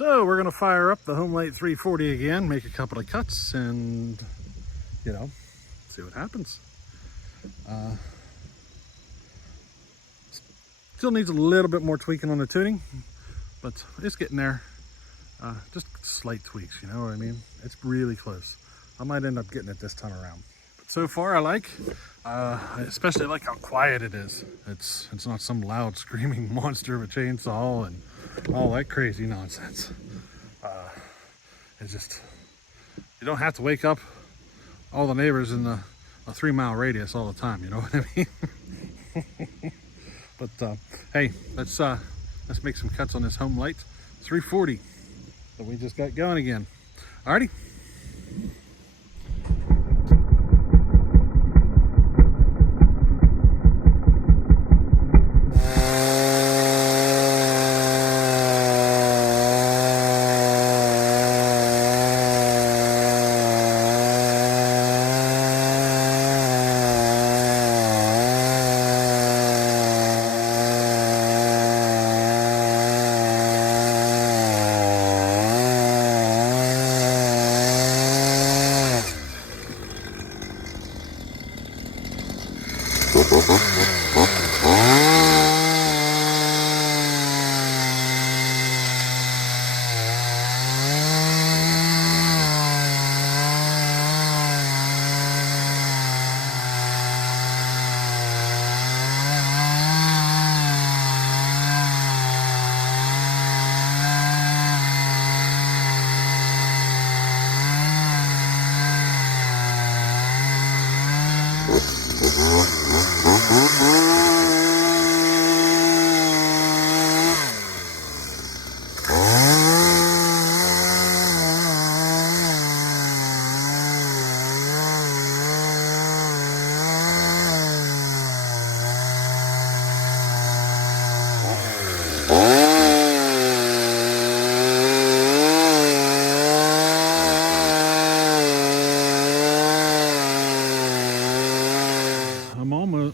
So we're gonna fire up the Homelite 340 again, make a couple of cuts, and see what happens. Still needs a little bit more tweaking on the tuning, but it's getting there. Just slight tweaks, you know what I mean? It's really close. I might end up getting it this time around. But so far I especially like how quiet it is. It's not some loud screaming monster of a chainsaw and all that crazy nonsense. It's just, you don't have to wake up all the neighbors in a 3-mile radius all the time, you know what I mean? But hey, let's make some cuts on this Homelite 340 that we just got going again. Alrighty.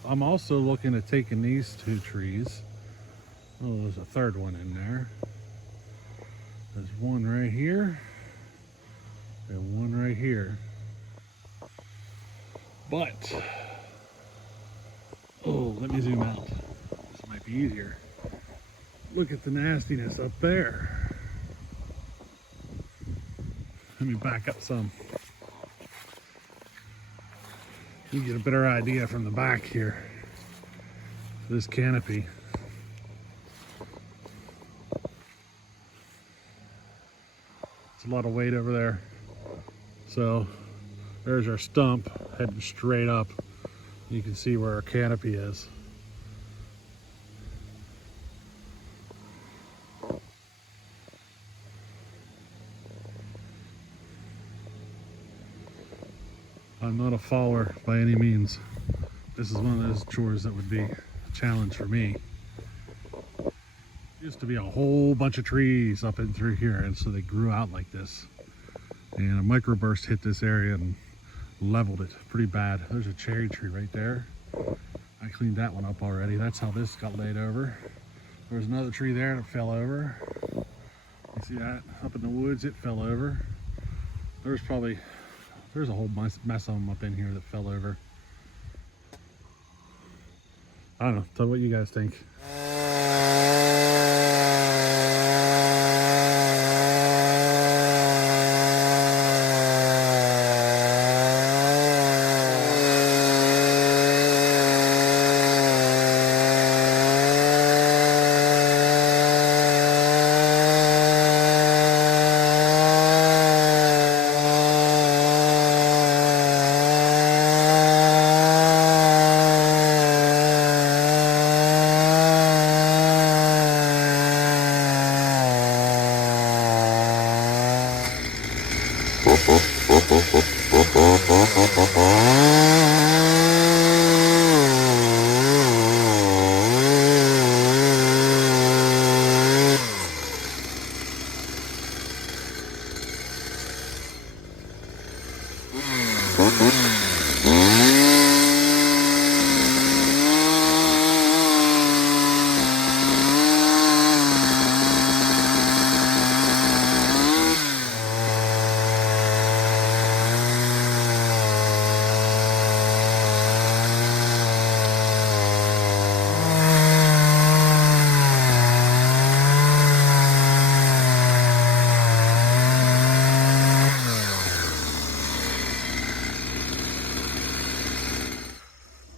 I'm also looking at taking these two trees. Oh, there's a third one in there. There's one right here and one right here. But, oh, let me zoom out. This might be easier. Look at the nastiness up there. Let me back up some. You get a better idea from the back here. This canopy. It's a lot of weight over there. So there's our stump heading straight up. You can see where our canopy is. I'm not a faller by any means. This is one of those chores that would be a challenge for me. Used to be a whole bunch of trees up and through here, and so they grew out like this. And a microburst hit this area and leveled it pretty bad. There's a cherry tree right there. I cleaned that one up already. That's how this got laid over. There was another tree there that fell over. You see that? Up in the woods, it fell over. There's a whole mess of them up in here that fell over. I don't know. Tell me what you guys think.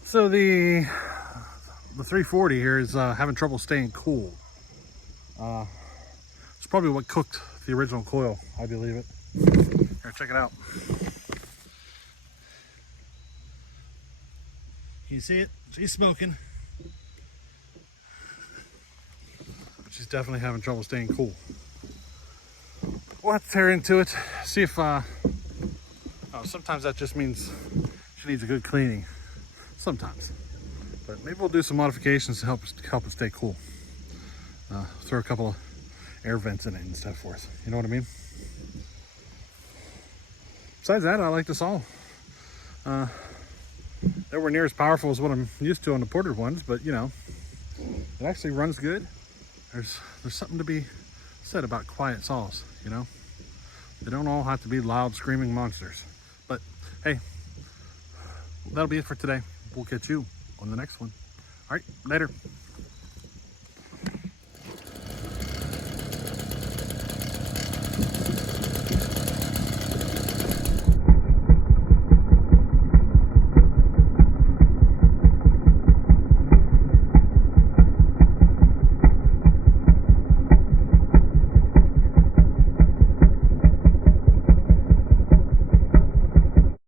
So the 340 here is having trouble staying cool. It's probably what cooked the original coil, I believe it. Here, check it out. You see it? She's smoking. But she's definitely having trouble staying cool. We'll have to tear into it, see if, sometimes that just means she needs a good cleaning. Sometimes. But maybe we'll do some modifications to help it stay cool. Throw a couple of air vents in it and so forth. You know what I mean? Besides that, I like the saw. Nowhere near as powerful as what I'm used to on the ported ones, but you know, it actually runs good. There's something to be said about quiet saws, you know? They don't all have to be loud screaming monsters. But hey, that'll be it for today. We'll catch you on the next one. All right, later.